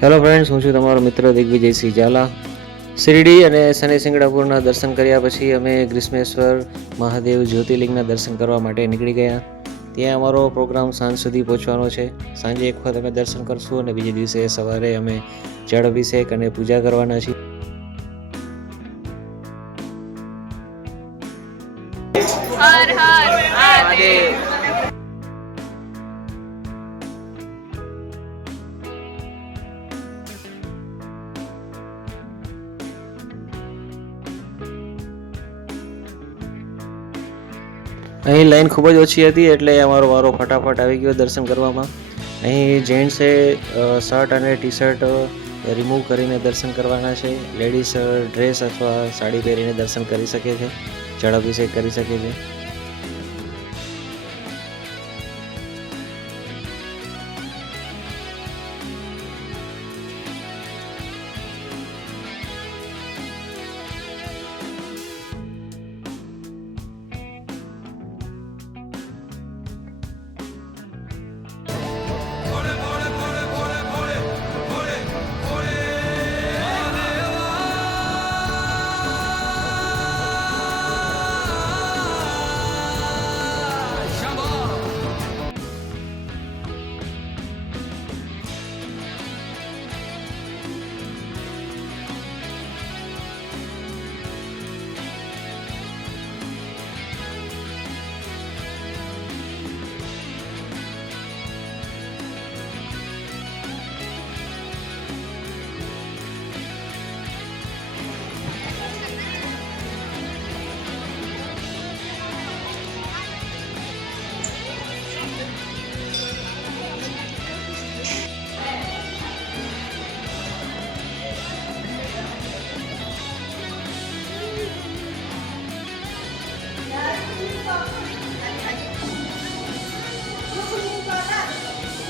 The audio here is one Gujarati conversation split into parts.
હેલો ફ્રેન્ડ્સ, હું છું તમારો મિત્ર દિગ્વિજયસિંહ ઝાલા. શિરડી અને શનિ સિંગડાપુરના દર્શન કર્યા પછી અમે ગ્રીષ્મેશ્વર મહાદેવ જ્યોતિર્લિંગના દર્શન કરવા માટે નીકળી ગયા. ત્યાં અમારો પ્રોગ્રામ સાંજ સુધી પહોંચવાનો છે. સાંજે એક વખત અમે દર્શન કરશું અને બીજે દિવસે સવારે અમે જળ અભિષેક અને પૂજા કરવાના છીએ. હર હર મહાદેવ. અહીં લાઈન ખૂબ જ ઓછી હતી એટલે અમારો વારો ફટાફટ આવી ગયો દર્શન કરવામાં. અહીં જેન્ટ્સે શર્ટ અને ટી શર્ટ રિમૂવ કરીને દર્શન કરવાના છે. લેડીઝ ડ્રેસ અથવા સાડી પહેરીને દર્શન કરી શકે છે, જળાભિષેક કરી શકે છે.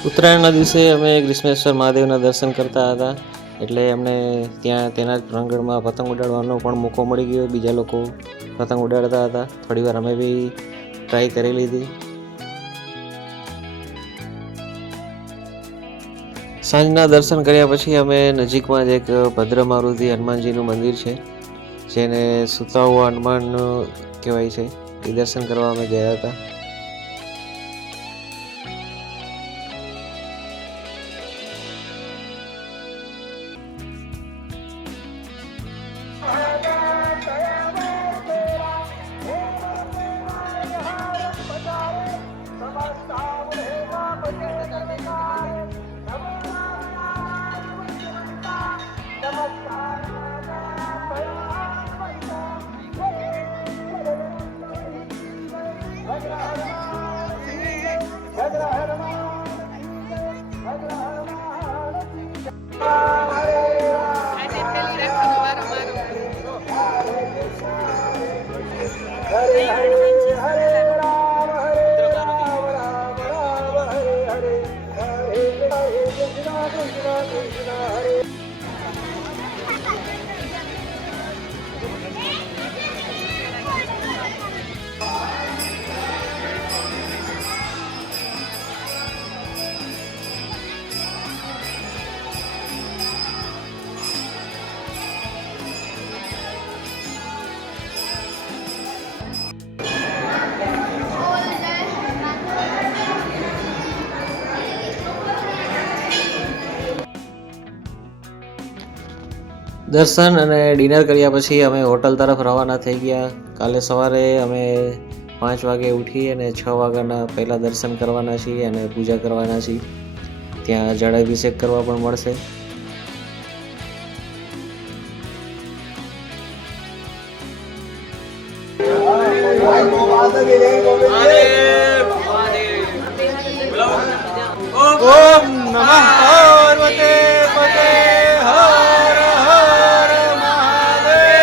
ઉત્તરાયણના દિવસે અમે ગ્રીષ્મેશ્વર મહાદેવના દર્શન કરતા હતા એટલે અમને ત્યાં તેના જ પ્રાંગણમાં પતંગ ઉડાડવાનો પણ મોકો મળી ગયો. બીજા લોકો પતંગ ઉડાડતા હતા, થોડીવાર અમે બી ટ્રાય કરી લીધી. સાંજના દર્શન કર્યા પછી અમે નજીકમાં જ એક ભદ્ર મારુતિ હનુમાનજીનું મંદિર છે, જેને સૂતા હુઆ હનુમાન કહેવાય છે, એ દર્શન કરવા અમે ગયા હતા. દર્શન અને ડિનર કર્યા પછી અમે હોટલ તરફ રવાના થઈ ગયા. કાલે સવારે અમે 5 વાગે ઉઠી અને 6 વાગ્યાના પહેલાં દર્શન કરવાના છીએ અને પૂજા કરવાના છીએ. ત્યાં જળાભિષેક કરવા પણ મળશે. ઓમ નમઃ પાર્વતે પતે હર હર મહાદેવ.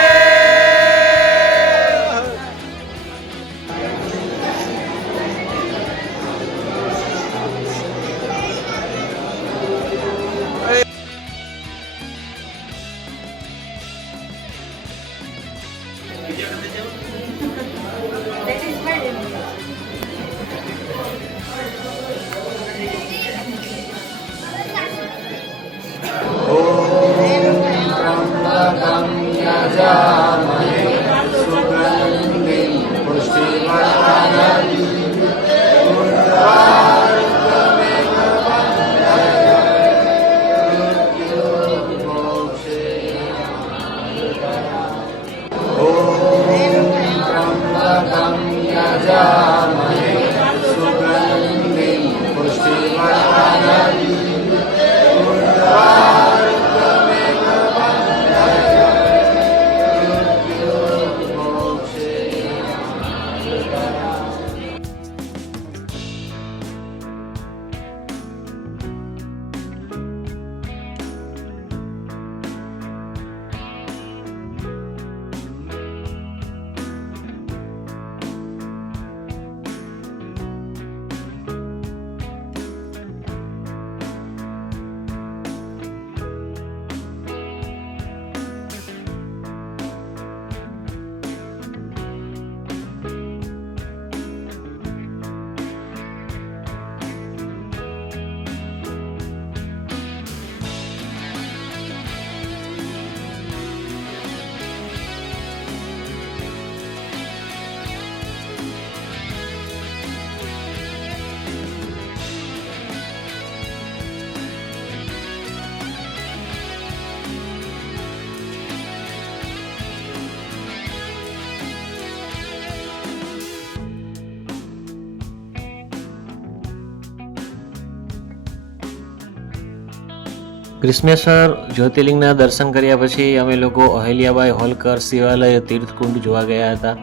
ગ્રીષ્મેશ્વર જ્યોતિર્લિંગના દર્શન કર્યા પછી અમે લોકો અહિલ્યાબાઈ હોલકર શિવાલય તીર્થકુંડ જોવા ગયા હતા.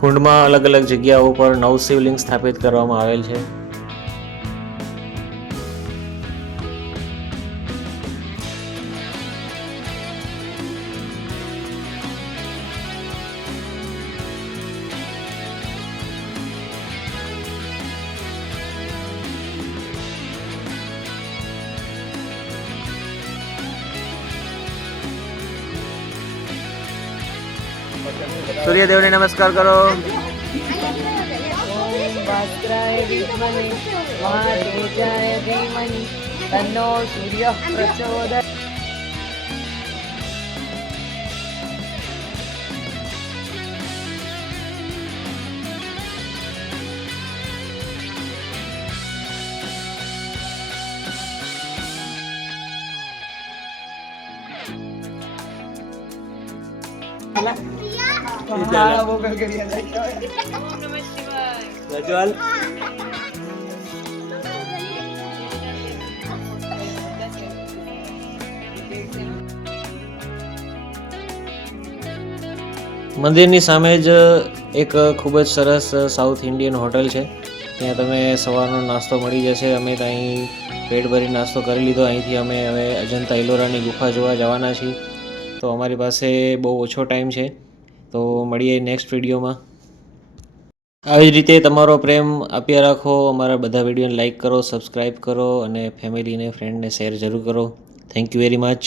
કુંડમાં અલગ અલગ જગ્યાઓ પર 9 શિવલિંગ સ્થાપિત કરવામાં આવેલ છે. સૂર્યદેવને નમસ્કાર કરો. ભાસ્કરાય વિદ્મહે મહાતેજાય ધીમહિ તન્નો સૂર્યઃ પ્રચોદયાત્. પ્રજ્વલ મંદિરની સામે જ એક ખૂબ જ સરસ સાઉથ ઇન્ડિયન હોટલ છે. ત્યાં તમે સવારનો નાસ્તો મળી જશે. અમે ત્યાં પેટ ભરી નાસ્તો કરી લીધો. અહીંથી અમે હવે અજંતા ઇલોરાની ગુફા જોવા જવાના છીએ. તો અમારી પાસે બહુ ઓછો ટાઈમ છે, તો મળીએ નેક્સ્ટ વિડીયોમાં. આવી જ રીતે તમારો પ્રેમ આપ્યા રાખો. અમારા બધા વિડીયોને લાઈક કરો, સબસ્ક્રાઈબ કરો અને ફેમિલીને ફ્રેન્ડને શેર જરૂર કરો. Thank you very much.